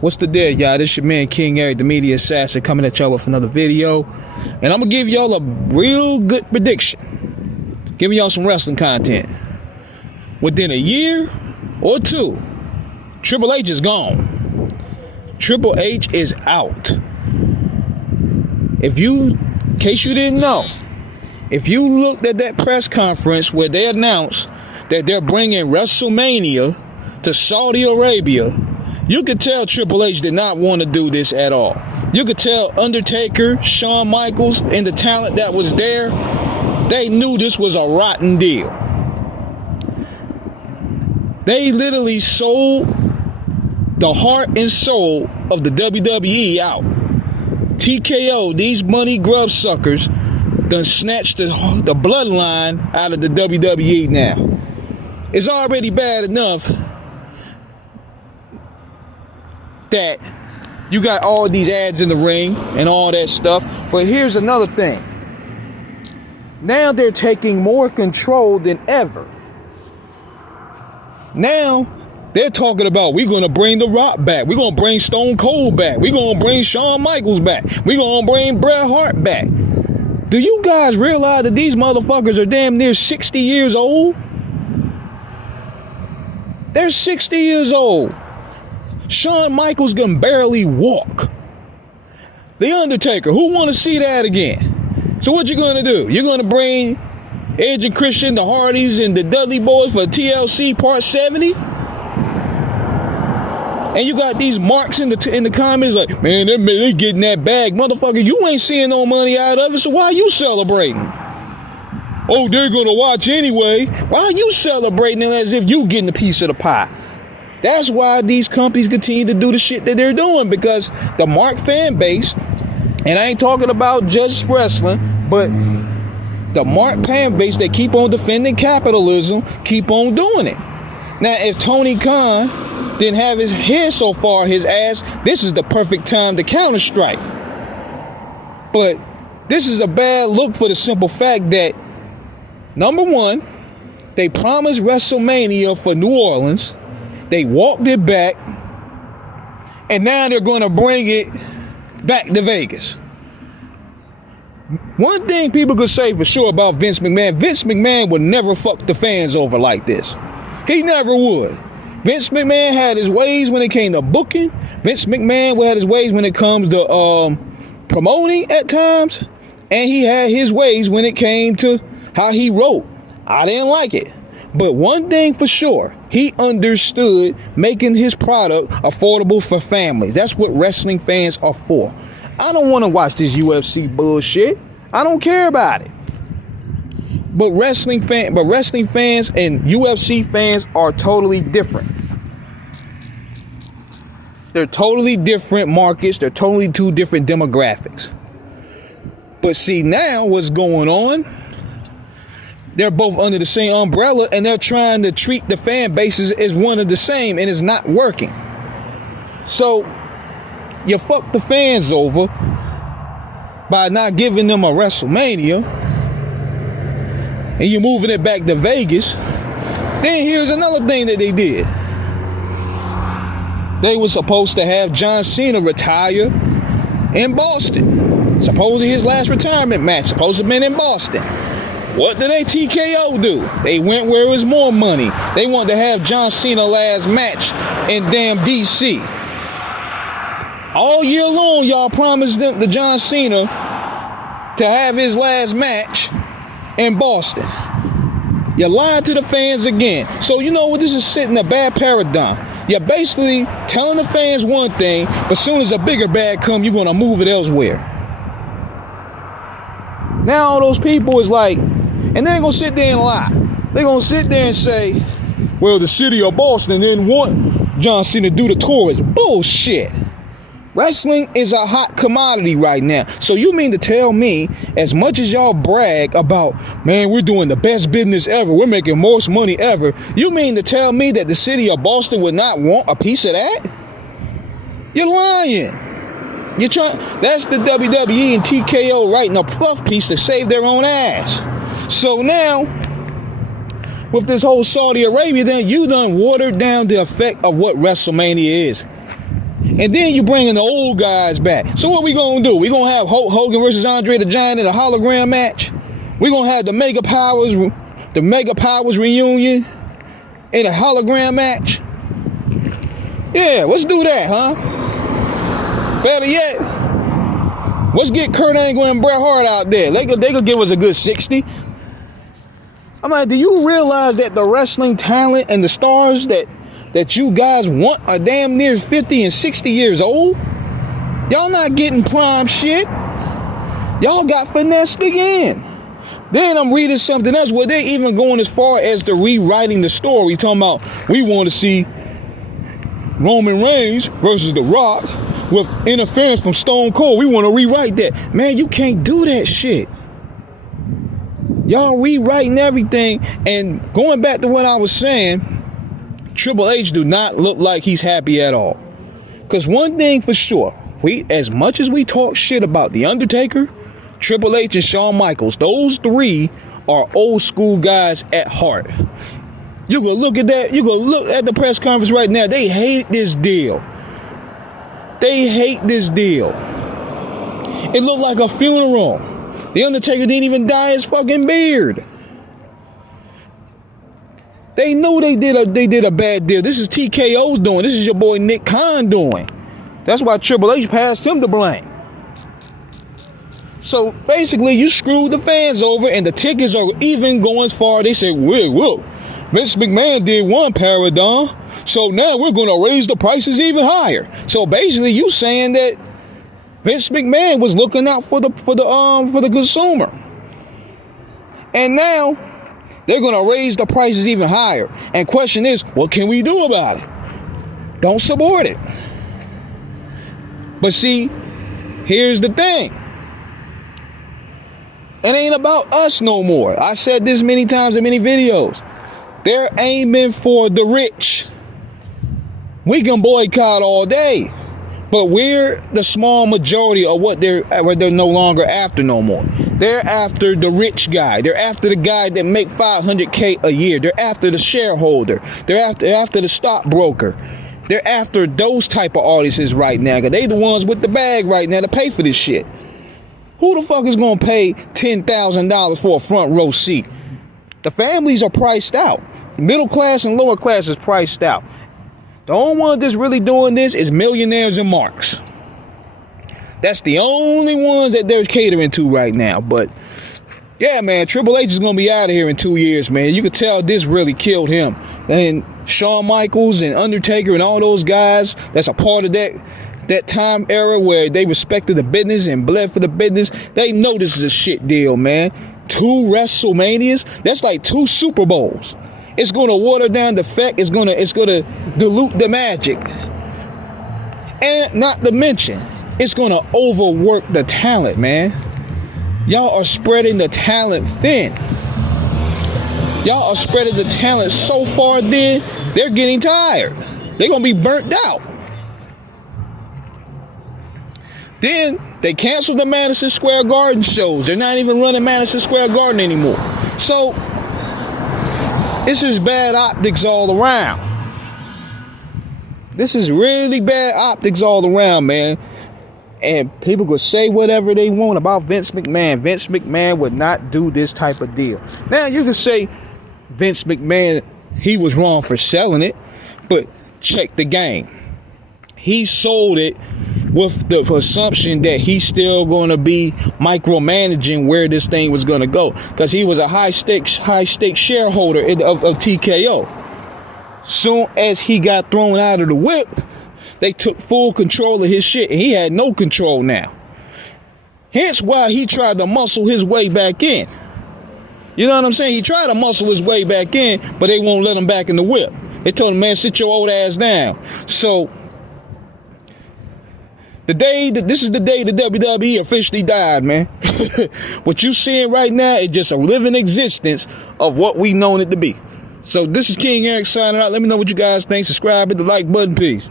What's the deal, y'all? This your man King Eric, the media assassin, coming at y'all with another video. And I'm gonna give y'all a real good prediction. Giving y'all some wrestling content. Within a year or two, Triple H is gone. Triple H is out. In case you didn't know, if you looked at that press conference where they announced that they're bringing WrestleMania to Saudi Arabia, you could tell Triple H did not want to do this at all. You could tell Undertaker, Shawn Michaels, and the talent that was there, they knew this was a rotten deal. They literally sold the heart and soul of the WWE out. TKO, these money grub suckers, done snatched the bloodline out of the WWE now. It's already bad enough that you got all these ads in the ring and all that stuff. But here's another thing. Now they're taking more control than ever. Now they're talking about, we're going to bring The Rock back. We're going to bring Stone Cold back. We're going to bring Shawn Michaels back. We're going to bring Bret Hart back. Do you guys realize that these motherfuckers are damn near 60 years old? They're 60 years old. Shawn Michaels can barely walk. The Undertaker, who want to see that again? So what you going to do? You're going to bring Edge and Christian, the Hardys, and the Dudley Boys for TLC Part 70? And you got these marks in the comments like, man, they getting that bag. Motherfucker, you ain't seeing no money out of it, so why are you celebrating? Oh, they're going to watch anyway. Why are you celebrating it as if you getting a piece of the pie? That's why these companies continue to do the shit that they're doing, because the mark fan base, and I ain't talking about just wrestling, but the mark fan base that keep on defending capitalism, keep on doing it. Now, if Tony Khan didn't have his hair so far his ass, this is the perfect time to counter-strike. But this is a bad look for the simple fact that, number one, they promised WrestleMania for New Orleans. They walked it back, and now they're going to bring it back to Vegas. One thing people could say for sure about Vince McMahon would never fuck the fans over like this. He never would. Vince McMahon had his ways when it came to booking. Vince McMahon had his ways when it comes to promoting at times. And he had his ways when it came to how he wrote. I didn't like it. But one thing for sure, he understood making his product affordable for families. That's what wrestling fans are for. I don't want to watch this UFC bullshit. I don't care about it. But wrestling fans and UFC fans are totally different. They're totally different markets. They're totally two different demographics. But see, now what's going on? They're both under the same umbrella, and they're trying to treat the fan bases as one of the same, and it's not working. So you fuck the fans over by not giving them a WrestleMania, and you're moving it back to Vegas. Then here's another thing that they did. They were supposed to have John Cena retire in Boston. Supposedly his last retirement match, supposed to have been in Boston. What did they TKO do? They went where it was more money. They wanted to have John Cena last match in damn DC. All year long, y'all promised them to John Cena to have his last match in Boston. You lied to the fans again. So you know what? This is setting a bad paradigm. You're basically telling the fans one thing, but as soon as a bigger bag comes, you're going to move it elsewhere. Now all those people is like, and they ain't going to sit there and lie. They're going to sit there and say, well, the city of Boston didn't want John Cena to do the tour. It's bullshit. Wrestling is a hot commodity right now. So you mean to tell me, as much as y'all brag about, man, we're doing the best business ever, we're making most money ever, you mean to tell me that the city of Boston would not want a piece of that? You're lying. That's the WWE and TKO writing a fluff piece to save their own ass. So now, with this whole Saudi Arabia, then you done watered down the effect of what WrestleMania is. And then you bringing the old guys back. So what we gonna do? We gonna have Hulk Hogan versus Andre the Giant in a hologram match? We gonna have the Mega Powers reunion in a hologram match? Yeah, let's do that, huh? Better yet, let's get Kurt Angle and Bret Hart out there. They could give us a good 60. I'm like, do you realize that the wrestling talent and the stars that you guys want are damn near 50 and 60 years old? Y'all not getting prime shit. Y'all got finessed again. Then I'm reading something else where they're even going as far as to rewriting the story, talking about we want to see Roman Reigns versus The Rock with interference from Stone Cold. We want to rewrite that. Man, you can't do that shit. Y'all rewriting everything. And going back to what I was saying, Triple H do not look like he's happy at all. Because one thing for sure, as much as we talk shit about The Undertaker, Triple H and Shawn Michaels, those three are old school guys at heart. You go look at that. You go look at the press conference right now. They hate this deal. They hate this deal. It looked like a funeral. The Undertaker didn't even dye his fucking beard. They knew they did a bad deal. This is TKO's doing. This is your boy Nick Khan doing. That's why Triple H passed him the blame. So basically, you screwed the fans over, and the tickets are even going as far. They say, whoa, Vince McMahon did one paradigm, so now we're going to raise the prices even higher. So basically, you saying that Vince McMahon was looking out for the consumer, and now they're going to raise the prices even higher. And question is, what can we do about it? Don't support it. But see, here's the thing. It ain't about us no more. I said this many times in many videos. They're aiming for the rich. We can boycott all day, but we're the small majority of what they're no longer after no more. They're after the rich guy. They're after the guy that make $500K a year. They're after the shareholder. They're after the stockbroker. They're after those type of audiences right now. Cause they the ones with the bag right now to pay for this shit. Who the fuck is gonna pay $10,000 for a front row seat? The families are priced out. Middle class and lower class is priced out. The only one that's really doing this is millionaires and marks. That's the only ones that they're catering to right now. But yeah, man, Triple H is gonna be out of here in 2 years, man. You could tell this really killed him. And Shawn Michaels and Undertaker and all those guys that's a part of that time era where they respected the business and bled for the business, they know this is a shit deal, man. 2 WrestleManias, that's like 2 Super Bowls. It's gonna water down the fact, it's gonna dilute the magic. And not to mention, it's gonna overwork the talent, man. Y'all are spreading the talent thin. Y'all are spreading the talent so far thin, they're getting tired. They're gonna be burnt out. Then they canceled the Madison Square Garden shows. They're not even running Madison Square Garden anymore. So this is bad optics all around. This is really bad optics all around, man. And people could say whatever they want about Vince McMahon. Vince McMahon would not do this type of deal. Now you can say Vince McMahon, he was wrong for selling it, but check the game. He sold it with the assumption that he's still going to be micromanaging where this thing was going to go, because he was a high stakes shareholder of TKO. Soon as he got thrown out of the whip, they took full control of his shit, and he had no control now. Hence why he tried to muscle his way back in. You know what I'm saying? He tried to muscle his way back in, but they won't let him back in the whip. They told him, man, sit your old ass down. So this is the day the WWE officially died, man. What you seeing right now is just a living existence of what we known it to be. So this is King Eric signing out. Let me know what you guys think. Subscribe, hit the like button. Peace.